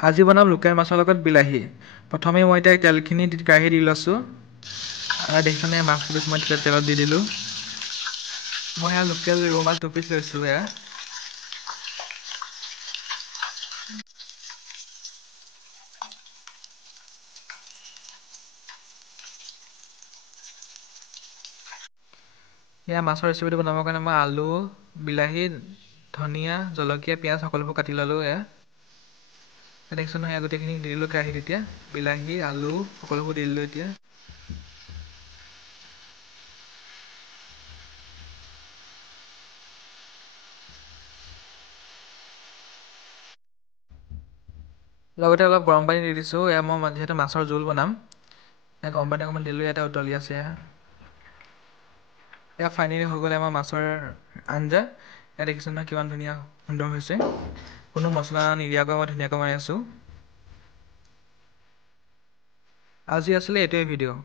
আজি বনাম লোকেল মাছৰ লগত বিলাহী। প্ৰথমে মই এতিয়া তেলখিনি কেৰাহীত দি লৈছোঁ আৰু দেখিছানে মাছ কেইপিচ মই তেলত দি দিলোঁ। মই এয়া লোকেল ৰৌ মাছ 2 পিচ লৈছোঁ এয়া। এয়া মাছৰ ৰেচিপিটো বনাবৰ কাৰণে মই আলু, বিলাহী, ধনিয়া, জলকীয়া, পিঁয়াজ সকলোবোৰ কাটি ল'লোঁ এয়া। দেখিছোঁ নহয় গোটেইখিনি দি দিলোঁ কেৰাহীত এতিয়া। বিলাহী, আলু সকলোবোৰ দি দিলোঁ এতিয়া। লগতে অলপ গৰম পানী দি দিছোঁ, এয়া মই যিহেতু মাছৰ জোল বনাম। এয়া গৰম পানী অকণমান দিলোঁ, ইয়াতে উতলি আছে এয়া। এয়া ফাইনেলি হৈ গ'ল আমাৰ মাছৰ আঞ্জা। এয়া দেখিছোঁ নহয় কিমান ধুনীয়া সুন্দৰ হৈছে। কোনো মছলা নিদিয়াকৈ মই ধুনীয়াকৈ বনাই আছোঁ। আজি আছিলে এইটোৱে ভিডিঅ'।